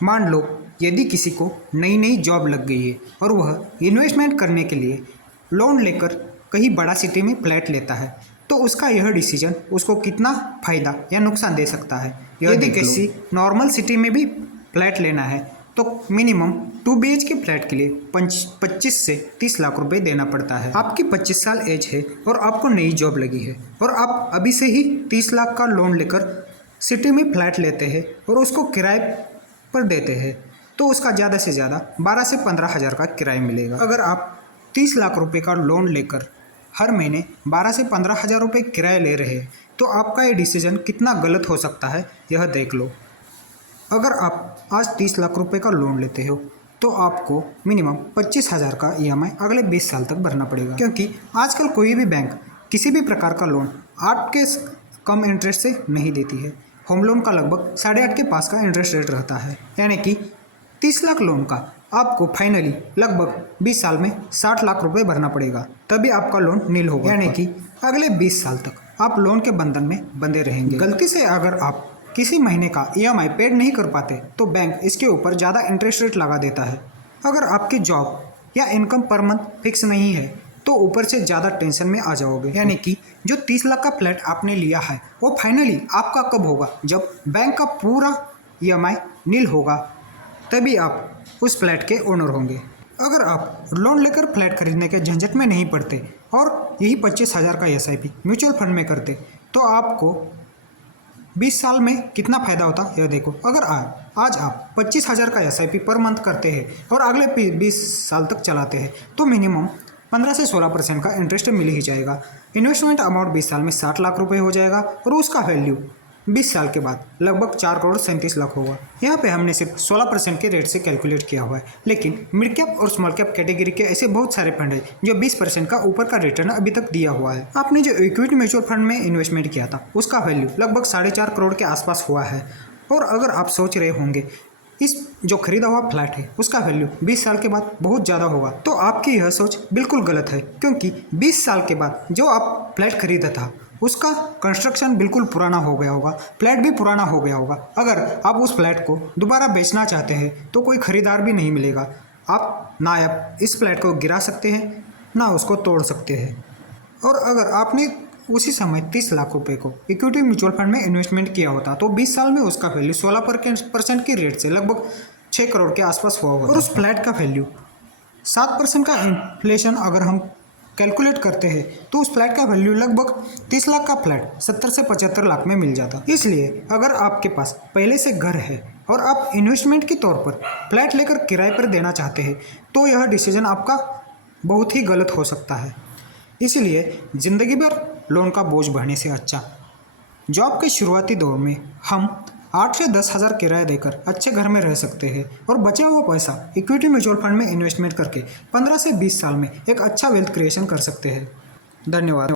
मान लो यदि किसी को नई नई जॉब लग गई है और वह इन्वेस्टमेंट करने के लिए लोन लेकर कहीं बड़ा सिटी में फ्लैट लेता है, तो उसका यह डिसीजन उसको कितना फायदा या नुकसान दे सकता है। यदि किसी नॉर्मल सिटी में भी फ्लैट लेना है तो मिनिमम 2 BHK फ्लैट के लिए 25 से 30 लाख रुपए देना पड़ता है। आपकी 25 साल एज है और आपको नई जॉब लगी है और आप अभी से ही 30 लाख का लोन लेकर सिटी में फ्लैट लेते हैं और उसको किराए पर देते हैं, तो उसका ज़्यादा से ज़्यादा 12 से 15 हज़ार का किराया मिलेगा। अगर आप 30 लाख रुपए का लोन लेकर हर महीने 12 से 15 हज़ार रुपये किराया ले रहे हैं, तो आपका ये डिसीजन कितना गलत हो सकता है यह देख लो। अगर आप आज 30 लाख रुपए का लोन लेते हो तो आपको मिनिमम 25,000 का EMI अगले 20 साल तक भरना पड़ेगा, क्योंकि आजकल कोई भी बैंक किसी भी प्रकार का लोन 8 के कम इंटरेस्ट से नहीं देती है। होम लोन का लगभग 8.5 के पास का इंटरेस्ट रेट रहता है, यानी कि 30 लाख लोन का आपको फाइनली लगभग 20 साल में 60 लाख रुपए भरना पड़ेगा, तभी आपका लोन नील होगा, यानी कि अगले 20 साल तक आप लोन के बंधन में बंधे रहेंगे। गलती से अगर आप किसी महीने का EMI पेड नहीं कर पाते तो बैंक इसके ऊपर ज़्यादा इंटरेस्ट रेट लगा देता है। अगर आपकी जॉब या इनकम पर मंथ फिक्स नहीं है तो ऊपर से ज़्यादा टेंशन में आ जाओगे, यानी कि जो 30 लाख का फ्लैट आपने लिया है वो फाइनली आपका कब होगा, जब बैंक का पूरा EMI नील होगा, तभी आप उस फ्लैट के ओनर होंगे। अगर आप लोन लेकर फ्लैट खरीदने के झंझट में नहीं पड़ते और यही 25,000 का SIP म्यूचुअल फंड में करते तो आपको 20 साल में कितना फ़ायदा होता यह देखो। अगर आज आप 25,000 का SIP पर मंथ करते हैं और अगले 20 साल तक चलाते हैं तो मिनिमम 15 से 16% का इंटरेस्ट मिल ही जाएगा। इन्वेस्टमेंट अमाउंट 20 साल में 60 लाख रुपए हो जाएगा और उसका वैल्यू 20 साल के बाद लगभग 4 करोड़ 37 लाख होगा। यहाँ पे हमने सिर्फ 16% के रेट से कैलकुलेट किया हुआ है, लेकिन मिड कैप और स्मॉल कैप कैटेगरी के ऐसे बहुत सारे फंड है जो 20% का ऊपर का रिटर्न अभी तक दिया हुआ है। आपने जो इक्विटी म्यूचुअल फंड में इन्वेस्टमेंट किया था उसका वैल्यू लगभग 4.5 करोड़ के आसपास हुआ है। और अगर आप सोच रहे होंगे इस जो खरीदा हुआ फ्लैट है उसका वैल्यू 20 साल के बाद बहुत ज़्यादा होगा, तो आपकी यह सोच बिल्कुल गलत है, क्योंकि 20 साल के बाद जो आप फ्लैट खरीदा था उसका कंस्ट्रक्शन बिल्कुल पुराना हो गया होगा, फ्लैट भी पुराना हो गया होगा। अगर आप उस फ्लैट को दोबारा बेचना चाहते हैं तो कोई ख़रीदार भी नहीं मिलेगा। आप ना आप इस फ्लैट को गिरा सकते हैं ना उसको तोड़ सकते हैं। और अगर आपने उसी समय 30 लाख रुपए को इक्विटी म्यूचुअल फंड में इन्वेस्टमेंट किया होता तो 20 साल में उसका वैल्यू 16% के रेट से लगभग 6 करोड़ के आसपास हुआ होगा। और उस फ्लैट का वैल्यू 7% का इन्फ्लेशन अगर हम कैलकुलेट करते हैं तो उस फ्लैट का वैल्यू लगभग 30 लाख का फ्लैट 70 से 75 लाख में मिल जाता। इसलिए अगर आपके पास पहले से घर है और आप इन्वेस्टमेंट के तौर पर फ्लैट लेकर किराए पर देना चाहते हैं तो यह डिसीजन आपका बहुत ही गलत हो सकता है। इसलिए ज़िंदगी भर लोन का बोझ भरने से अच्छा जॉब के शुरुआती दौर में हम 8 से 10 हज़ार किराया देकर अच्छे घर में रह सकते हैं और बचा हुआ पैसा इक्विटी म्यूचुअल फंड में इन्वेस्टमेंट करके 15 से 20 साल में एक अच्छा वेल्थ क्रिएशन कर सकते हैं। धन्यवाद।